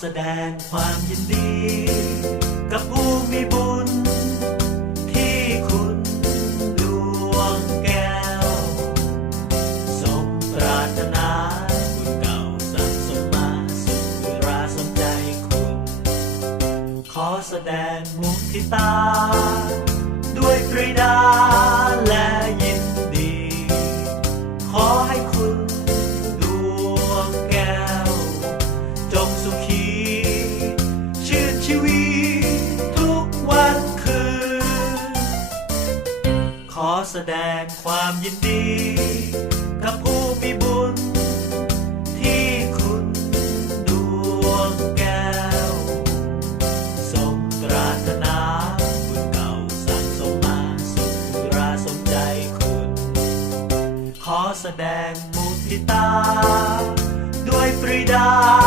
แสดงความยินดี กับผู้มีบุญ ที่คุณดวงแก้ว สมปรารถนาคุณเก่าสั่งสมมาสุขราสมใจคุณ ขอแสดงมุทิตา ขอแสดงความยินดี กับผู้มีบุญ ที่คุณดวงแก้วสมปรารถนาบุญเก่าสั่งสมมาสุขราสมใจคุณ ขอแสดงมุทิตา ด้วยปรีดา